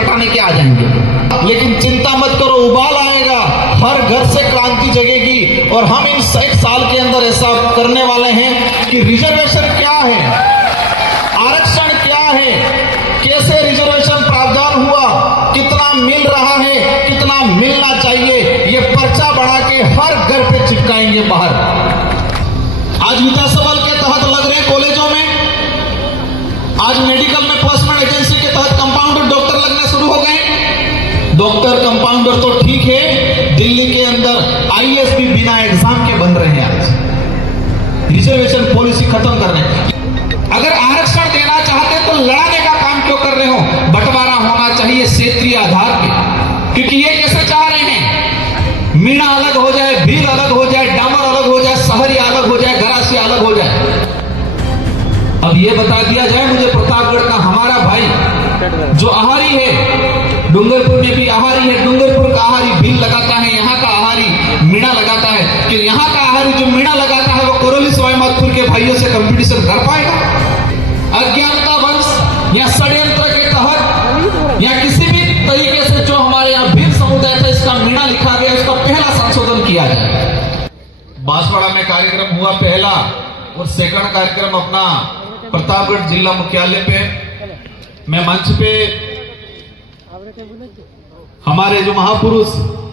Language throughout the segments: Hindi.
चटाने के आ जाएंगे। लेकिन चिंता मत करो, उबाल आएगा, हर घर से क्रांति जगेगी। और हम इन 1 साल के अंदर ऐसा करने वाले हैं कि रिजर्वेशन क्या है, आरक्षण क्या है, कैसे रिजर्वेशन प्रावधान हुआ, कितना मिल रहा है, कितना मिलना चाहिए, ये पर्चा बढ़ा के हर घर पे चिपकाएंगे बाहर। आज विधानसभा के तहत लग रहे कॉलेजों में, आज मेडिकल में प्लेसमेंट एजेंसी के तहत कंपाउंडर डॉक्टर लगने शुरू हो गए। डॉक्टर कंपाउंडर तो ठीक है, दिल्ली के अंदर आईएएस भी बिना एग्जाम के बन रहे हैं। आज रिजर्वेशन पॉलिसी खत्म कर रहे हैं। अगर आरक्षण देना चाहते तो लड़ाने का काम क्यों कर रहे हो? बंटवारा होना चाहिए क्षेत्रीय आधार पे, क्योंकि ये कैसे चाह रहे हैं, मीणा अलग हो जाए, भील अलग हो जाए, डामर अलग हो जाए, सहरिया अलग हो जाए, गरासी अलग हो जाए। अब ये बता दिया जाए मुझे, प्रतापगढ़ का हमारा भाई जो आहारी है, डूंगरपुर में भी आहारी है, डूंगरपुर का आहारी भील लगाता है, यहाँ का आहारी मीणा लगाता है, कि यहाँ का आहारी जो मीणा लगाता है वो कोरोली सवाईमाधोपुर के भाइयों से कंपटीशन कर पाएगा? अज्ञानता वंश या षड्यंत्र के तहत या किसी भी तरीके से जो हमारे यहाँ भील समुदाय था इसका मीणा लिखा गया, उसका पहला संशोधन किया जाए। बांसवाड़ा में कार्यक्रम हुआ पहला, और सेकंड कार्यक्रम अपना प्रतापगढ़ जिला मुख्यालय पे, मैं मंच पे हमारे जो महापुरुष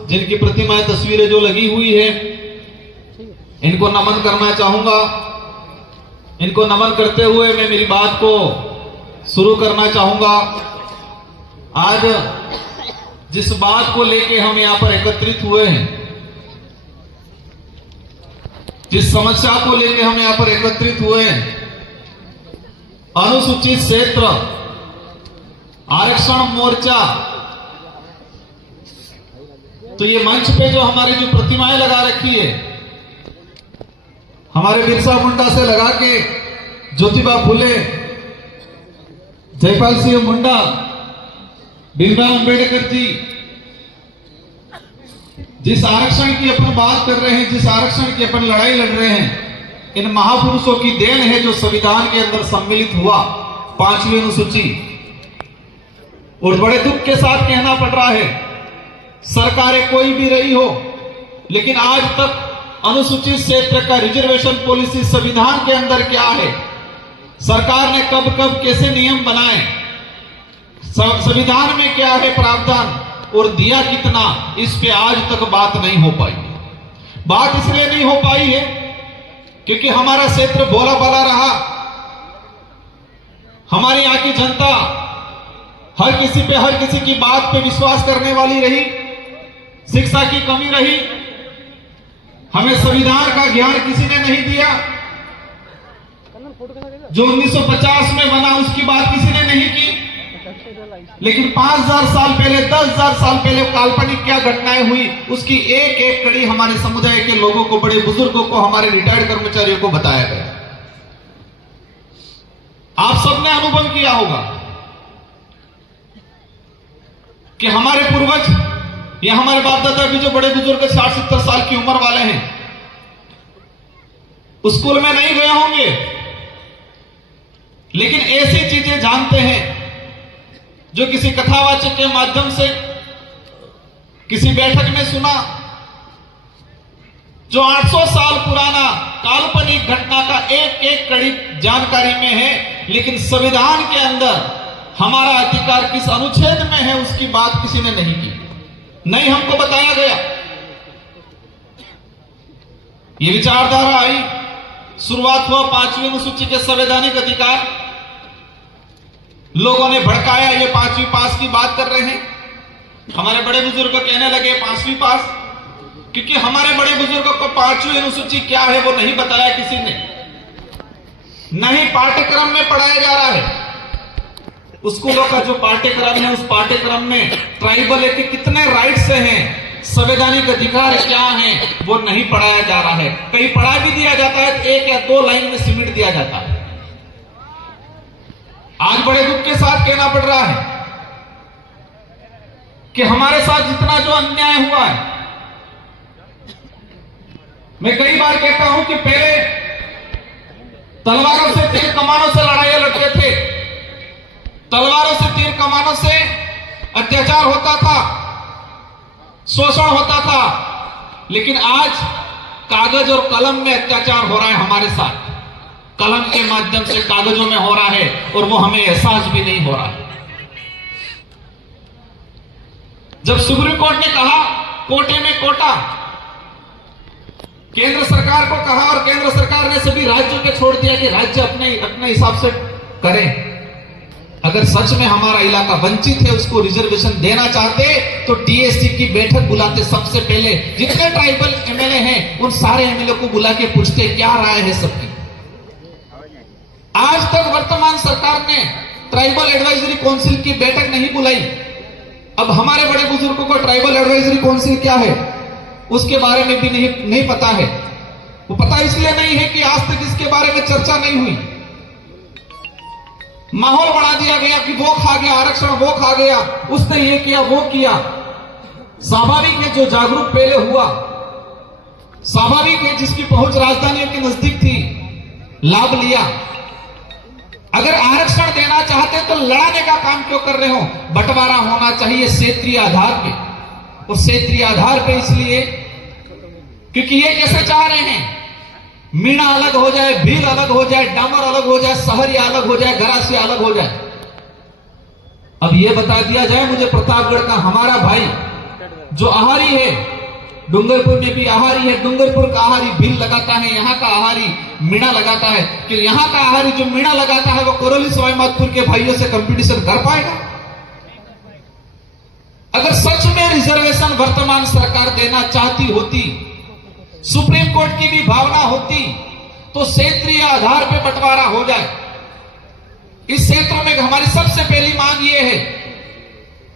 जिनकी प्रतिमाएं तस्वीरें जो लगी हुई है इनको नमन करना चाहूंगा। इनको नमन करते हुए मैं मेरी बात को शुरू करना चाहूंगा। आज जिस बात को लेके हम यहां पर एकत्रित हुए हैं, जिस समस्या को लेके हम यहां पर एकत्रित हुए हैं, अनुसूचित क्षेत्र आरक्षण मोर्चा, तो ये मंच पे जो हमारी जो प्रतिमाएं लगा रखी है, हमारे बिरसा मुंडा से लगा के ज्योतिबा फुले, जयपाल सिंह मुंडा, भीमराव अंबेडकर जी, जिस आरक्षण की अपन बात कर रहे हैं, जिस आरक्षण की अपन लड़ाई लड़ रहे हैं, इन महापुरुषों की देन है जो संविधान के अंदर सम्मिलित हुआ 5वीं अनुसूची। और बड़े दुख के साथ कहना पड़ रहा है, सरकारें कोई भी रही हो, लेकिन आज तक अनुसूचित क्षेत्र का रिजर्वेशन पॉलिसी संविधान के अंदर क्या है, सरकार ने कब कब कैसे नियम बनाए, संविधान में क्या है प्रावधान और दिया कितना, इस पे आज तक बात नहीं हो पाई। बात इसलिए नहीं हो पाई है क्योंकि हमारा क्षेत्र भोला भाला रहा, हमारी यहाँ की जनता हर किसी की बात पे विश्वास करने वाली रही, शिक्षा की कमी रही, हमें संविधान का ज्ञान किसी ने नहीं दिया, जो 1950 में बना उसकी बात किसी ने नहीं की। लेकिन 5000 साल पहले, 10,000 साल पहले काल्पनिक क्या घटनाएं हुई, उसकी एक एक कड़ी हमारे समुदाय के लोगों को, बड़े बुजुर्गों को, हमारे रिटायर्ड कर्मचारियों को बताया गया। आप सबने अनुभव किया होगा कि हमारे पूर्वज या हमारे बाप दादा भी जो बड़े बुजुर्ग 60-70 साल की उम्र वाले हैं, स्कूल में नहीं गए होंगे, लेकिन ऐसी चीजें जानते हैं जो किसी कथावाचक के माध्यम से, किसी बैठक में सुना, जो 800 साल पुराना काल्पनिक घटना का एक एक कड़ी जानकारी में है, लेकिन संविधान के अंदर हमारा अधिकार किस अनुच्छेद में है उसकी बात किसी ने नहीं की, नहीं हमको बताया गया। ये विचारधारा आई, शुरुआत हुआ 5वीं अनुसूची के संवैधानिक अधिकार, लोगों ने भड़काया, ये 5वीं पास की बात कर रहे हैं। हमारे बड़े बुजुर्ग कहने लगे 5वीं पास, क्योंकि हमारे बड़े बुजुर्गों को 5वीं अनुसूची क्या है वो नहीं बताया किसी ने, नहीं पाठ्यक्रम में पढ़ाया जा रहा है। स्कूलों का जो पाठ्यक्रम है, उस पाठ्यक्रम में ट्राइबल के कितने राइट्स हैं, संवैधानिक अधिकार क्या हैं, वो नहीं पढ़ाया जा रहा है। कहीं पढ़ा भी दिया जाता है तो 1 या 2 लाइन में सिमट दिया जाता है। आज बड़े दुख के साथ कहना पड़ रहा है कि हमारे साथ जितना जो अन्याय हुआ है, मैं कई बार कहता हूं कि पहले तलवारों से, तीर कमानों से लड़ाइयां लड़ते थे, तलवारों से, तीर कमानों से अत्याचार होता था, शोषण होता था, लेकिन आज कागज और कलम में अत्याचार हो रहा है हमारे साथ। कलम के माध्यम से कागजों में हो रहा है और वो हमें एहसास भी नहीं हो रहा है। जब सुप्रीम कोर्ट ने कहा कोटे में कोटा, केंद्र सरकार को कहा और केंद्र सरकार ने सभी राज्यों पे छोड़ दिया कि राज्य अपने हिसाब से करें। अगर सच में हमारा इलाका वंचित है, उसको रिजर्वेशन देना चाहते तो टीएससी की बैठक बुलाते, सबसे पहले जितने ट्राइबल एमएलए हैं उन सारे एमएलए को बुला के पूछते क्या राय है सबकी। आज तक वर्तमान सरकार ने ट्राइबल एडवाइजरी काउंसिल की बैठक नहीं बुलाई। अब हमारे बड़े बुजुर्गों को ट्राइबल एडवाइजरी काउंसिल क्या है उसके बारे में भी नहीं पता है। वो पता इसलिए नहीं है कि आज तक इसके बारे में चर्चा नहीं हुई। माहौल बना दिया गया कि वो खा गया आरक्षण, वो खा गया, उसने ये किया वो किया। स्वाभाविक है जो जागरूक पहले हुआ, स्वाभाविक है जिसकी पहुंच राजधानियों के नजदीक थी, लाभ लिया। अगर आरक्षण देना चाहते तो लड़ाने का काम क्यों कर रहे हो? बंटवारा होना चाहिए क्षेत्रीय आधार पे, और क्षेत्रीय आधार पे इसलिए क्योंकि ये कैसे चाह रहे हैं, मीणा अलग हो जाए, भील अलग हो जाए, डामर अलग हो जाए, सहरिया अलग हो जाए, गरासिया अलग हो जाए। अब ये बता दिया जाए मुझे प्रतापगढ़ का हमारा भाई जो आहारी है, डूंगरपुर में भी आहारी है, डूंगरपुर का आहारी भील लगाता है, यहां का आहारी मीणा लगाता है, कि यहां का आहारी जो मीणा लगाता है वो कोरोली सवाईमाधोपुर के भाइयों से कंपटीशन कर पाएगा? अगर सच में रिजर्वेशन वर्तमान सरकार देना चाहती होती, सुप्रीम कोर्ट की भी भावना होती, तो क्षेत्रीय आधार पर बंटवारा हो जाए। इस क्षेत्रों में हमारी सबसे पहली मांग यह है,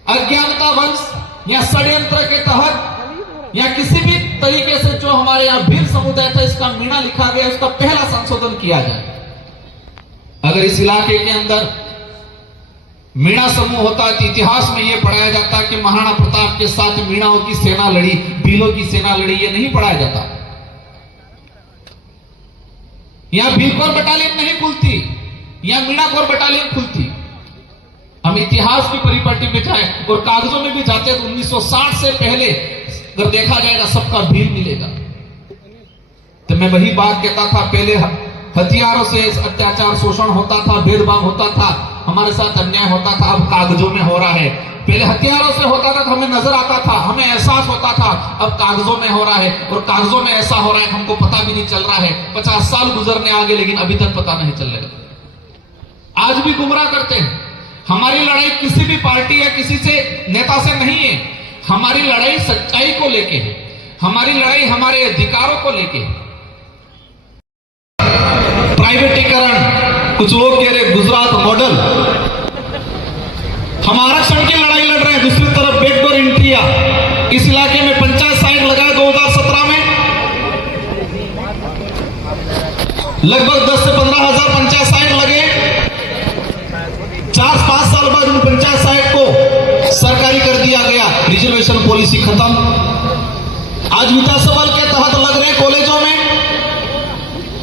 अज्ञानता वंश या षड्यंत्र के तहत या किसी भी तरीके से जो हमारे यहां भील समुदाय था इसका मीणा लिखा गया, उसका पहला संशोधन किया जाए। अगर इस इलाके के अंदर मीणा समूह होता है तो इतिहास में यह पढ़ाया जाता कि महाराणा प्रताप के साथ मीणाओं की सेना लड़ी, भीलों की सेना लड़ी, यह नहीं पढ़ाया जाता। यहां भीलकोर बटालियन नहीं खुलती, यहां मीणा कोर बटालियन खुलती। हम इतिहास की परिपाटी में जाए और कागजों में भी जाते तो 1960 से पहले अगर देखा जाएगा सबका भील मिलेगा। तो मैं वही बात कहता था, पहले हथियारों से अत्याचार शोषण होता था, भेदभाव होता था, हमारे साथ अन्याय होता था, अब कागजों में हो रहा है। पहले हथियारों से होता था तो हमें नजर आता था, हमें एहसास होता था, अब कागजों में हो रहा है, और कागजों में ऐसा हो रहा है हमको पता भी नहीं चल रहा है। 50 साल गुजरने आगे लेकिन अभी तक पता नहीं चल रहा। आज भी गुमराह करते हैं। हमारी लड़ाई किसी भी पार्टी या किसी से नेता से नहीं है, हमारी लड़ाई सच्चाई को लेके है, हमारी लड़ाई हमारे अधिकारों को लेके है। प्राइवेटीकरण, कुछ लोग कह रहे गुजरात मॉडल, हम आरक्षण की लड़ाई लड़ रहे हैं, दूसरी तरफ बैकडोर एंट्री। इस इलाके में पंचायत साइट लगाए 2017 में, लगभग 10 से 15 हजार पंचायत साइट लगे। 4-5 साल बाद उन पंचायत साइट को सरकारी कर दिया गया, रिजर्वेशन पॉलिसी खत्म। आज विधानसभा के तहत लग रहे कॉलेजों में,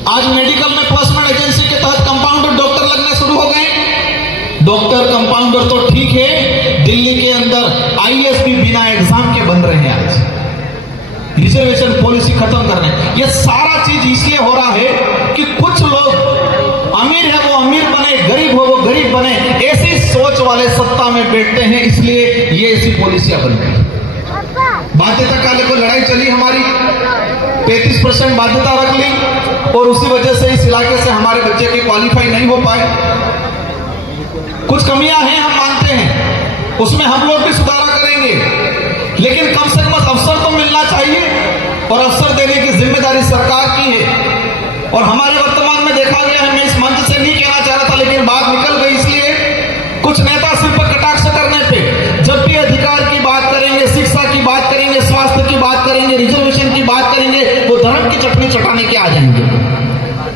आज मेडिकल में प्लेसमेंट एजेंसी के तहत कंपाउंडर डॉक्टर लगने शुरू हो गए। डॉक्टर कंपाउंडर तो ठीक है, दिल्ली के अंदर आईएएस भी बिना एग्जाम के बन रहे हैं। आज रिजर्वेशन पॉलिसी खत्म कर रहे हैं। यह सारा चीज इसलिए हो रहा है कि कुछ लोग अमीर है वो अमीर बने, गरीब हो वो गरीब बने, ऐसी सोच वाले सत्ता में बैठते हैं, इसलिए ये ऐसी पॉलिसियां बनती है। बाध्यता काले को लड़ाई चली हमारी, 33% बाध्यता रख ली, और उसी वजह से इस इलाके से हमारे बच्चे के क्वालिफाई नहीं हो पाए। कुछ कमियां हैं हम मानते हैं, उसमें हम लोग भी सुधार करेंगे, लेकिन कम से कम अवसर तो मिलना चाहिए, और अवसर देने की जिम्मेदारी सरकार की है। और हमारे वर्तमान में देखा गया है, मैं इस मंच से नहीं कहना चाह रहा था लेकिन बात निकल गई, इसलिए कुछ नेता सिर्फ कटाक्ष करने पे, जब भी अधिकार की बात करेंगे, शिक्षा की बात करेंगे, स्वास्थ्य की बात करेंगे, रिजर्वेशन की बात करेंगे, वो धर्म की चटनी चटाने के आ जाएंगे।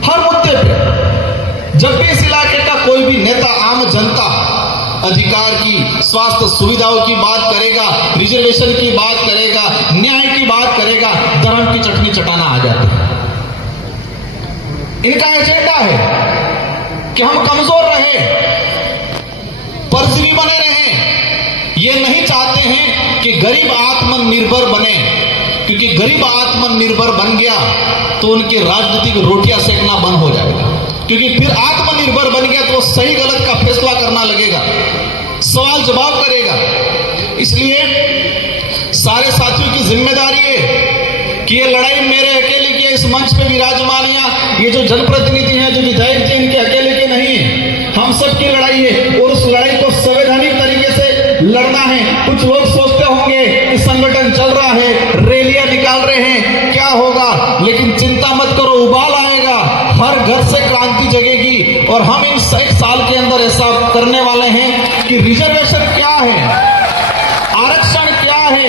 हर मुद्दे पे जब भी इस इलाके का कोई भी नेता, आम जनता अधिकार की, स्वास्थ्य सुविधाओं की बात करेगा, रिजर्वेशन की बात करेगा, न्याय की बात करेगा, धर्म की चटनी चटाना आ जाता है। इनका एजेंडा है कि हम कमजोर रहे, परजीवी बने रहे। ये ये नहीं चाहते हैं कि गरीब आत्मनिर्भर बने, क्योंकि गरीब आत्मनिर्भर बन गया तो उनकी राजनीतिक रोटियां सेकना बंद हो जाएगा, क्योंकि फिर आत्मनिर्भर बन गया तो सही गलत का फैसला करना लगेगा, सवाल जवाब करेगा। इसलिए सारे साथियों की जिम्मेदारी है कि ये लड़ाई मेरे अकेले की इस मंच पे विराजमान है, ये जो जनप्रतिनिधि हैं, जो विधायक जी, इनके अकेले के नहीं है, हम सब की लड़ाई है और उस लड़ाई को संवैधानिक तरीके से लड़ना है। कुछ लोग सोचते होंगे कि संगठन चल रहा है, रैलियां निकाल रहे हैं, क्या होगा, लेकिन चिंता मत करो, उबाल आएगा, हर घर से क्रांति जगेगी और हम इन 1 साल के अंदर ऐसा करने वाले हैं कि रिजर्वेशन क्या है, आरक्षण क्या है,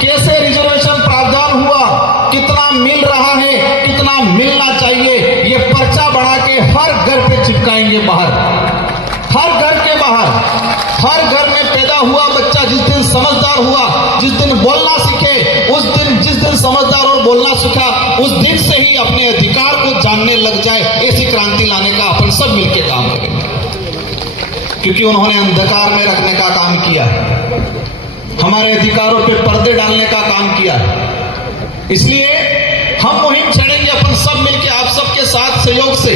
कैसे रिजर्वेशन प्रावधान हुआ, कितना मिल रहा है, कितना मिलना चाहिए, ये पर्चा बढ़ा के हर घर पे चिपकाएंगे बाहर, हर घर के बाहर। हर घर में पैदा हुआ बच्चा जिस दिन समझदार हुआ, जिस दिन बोलना सीखे, जिस दिन समझदार और बोलना सीखा, उस दिन से ही अपने अधिकार को जानने लग जाए। ऐसी क्रांति लाने का अपन सब मिलकर काम करेंगे, क्योंकि उन्होंने अंधकार में रखने का काम किया है, हमारे अधिकारों पे पर्दे डालने का काम किया है। इसलिए हम मुहिम छेड़ेंगे अपन सब मिलके, आप सबके साथ सहयोग से,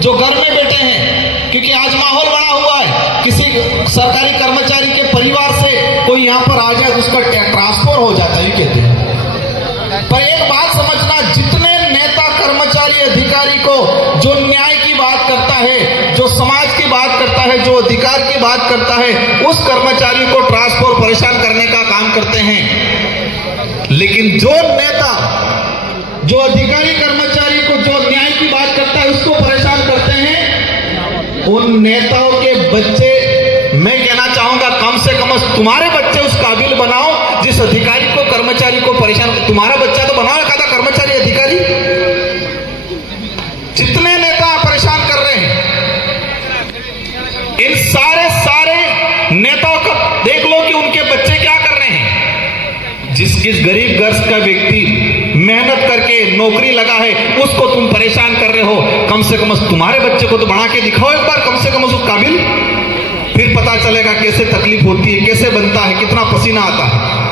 जो घर में बैठे हैं, क्योंकि आज माहौल बना हुआ है, किसी सरकारी कर्मचारी के परिवार से कोई यहाँ पर आ जाए तो उसका ट्रांसफर हो जाता है कहते हैं। पर एक बात समझना, जितने नेता कर्मचारी अधिकारी को जो न्याय की बात करता है, जो समाज की बात करता है, जो अधिकार की बात करता है, उस कर्मचारी को ट्रांसफर परेशान करने का काम करते हैं। लेकिन जो नेता, जो अधिकारी कर्मचारी को जो न्याय की बात करता है, उसको परेशान करते हैं, उन नेताओं के बच्चे, मैं कहना चाहूंगा कम से कम तुम्हारे बच्चे उस काबिल बनाओ जिस अधिकारी को, कर्मचारी को परेशान। तुम्हारा बच्चा तो बनाओ एखादा कर्मचारी अधिकारी। जितने नेता परेशान कर रहे हैं, इन सारे नेताओं का देख लो कि उनके बच्चे क्या कर रहे हैं। जिस गरीब घर का व्यक्ति मेहनत करके नौकरी लगा है, उसको तुम परेशान कर रहे हो। कम से कम तुम्हारे बच्चे को तो बना के दिखाओ एक बार, कम से कम उस काबिल, फिर पता चलेगा कैसे तकलीफ होती है, कैसे बनता है, कितना पसीना आता है।